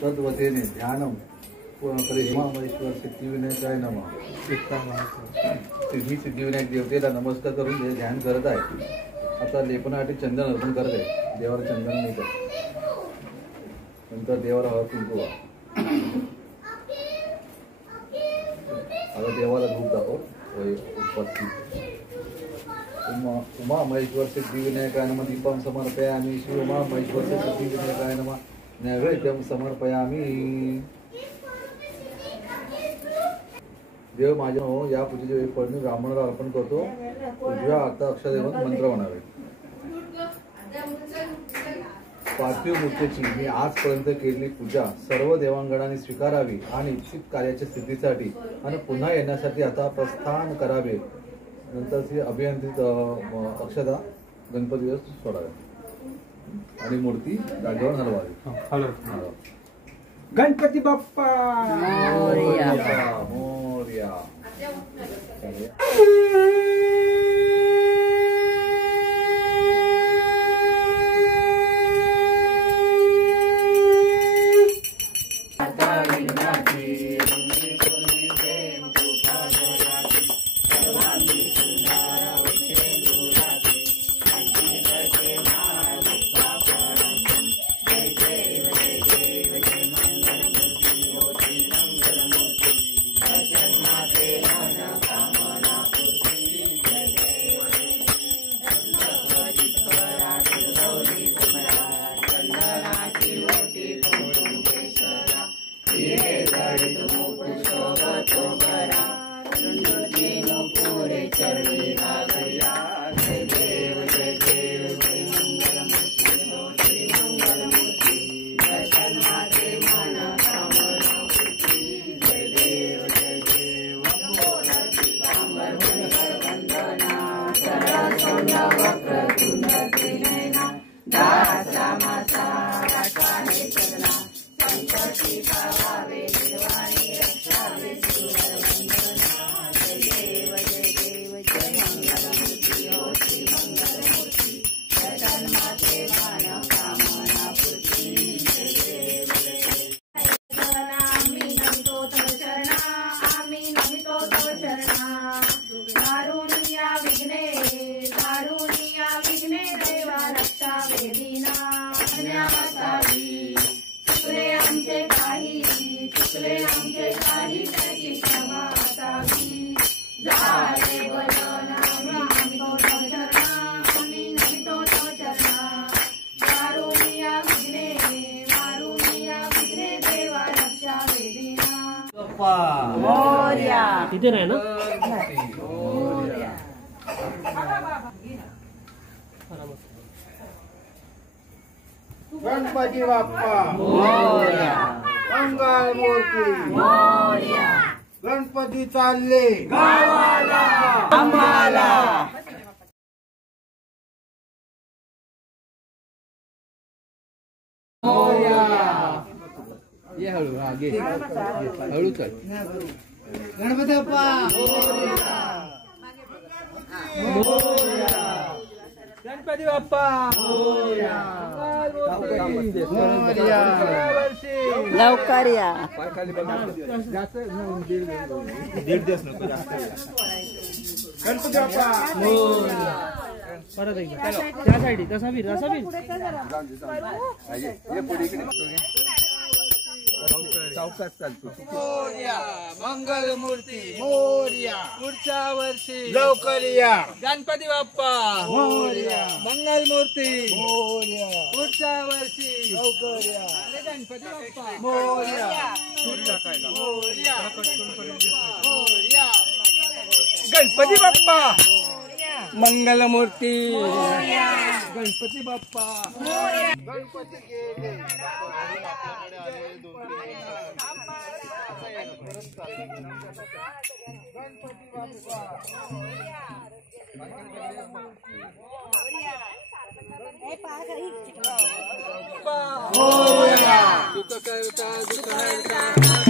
तद्वतेने ध्यानम परिमामेश्वर सिद्धिविनायकाय नमः। मी सिद्धिविनायक देवतेला नमस्कार करून हे ध्यान करत आहे। आता लेपनासाठी चंदन अर्पण करत आहे। देवाला चंदन नाही करत, नंतर देवाला हळद कुंकू आता देवाला धूप दाखव। उमा महेश्वर सिद्धिविनायकाय नमः दीपम समर्पयामि। श्री उमा महेश्वर सिद्धिविनायकाय नमः नैवेद्यम समर्पयामि। देव माझ्या या पूजेच्या वेळी पडणे ब्राह्मणाला अर्पण करतो। उजव्या हातात अक्षदेवन मंत्र म्हणावे। पार्थिव मूर्तीची मी आजपर्यंत केलेली पूजा सर्व देवांगणांनी स्वीकारावी आणि इच्छित कार्याच्या सिद्धीसाठी आणि पुन्हा येण्यासाठी आता प्रस्थान करावे। नंतर अभियंत्रित अक्षदा गणपतीवर सोडावे आणि मूर्ती जागेवर हलवावी। गणपती बाप्पा मोरया मोरया। इधर है ना। गणपती बाप्पा मोरया। मंगल मूर्ती मोरया। गणपती चालले गावाला आम्हाला। ये हळू आगे हळू चल। गणपती बाप्पा गणपती बाप्पा लवकर या। दीड दिवस नको जास्त। गणपती बाप्पा परत एकदा त्या साइड तसा भी चौकात चालतो। मोरया। मंगल मूर्ती मोरया। पुढच्या वर्षी लवकर या। गणपती बाप्पा मोरया। मंगल मूर्ती मोरया। पुढच्या वर्षी लवकर या। गणपती बाप्पा मोरया मोरया। गणपती बाप्पा मंगल मूर्ती गणपती बाप्पा गणपती गेले। गणपती बाप्पा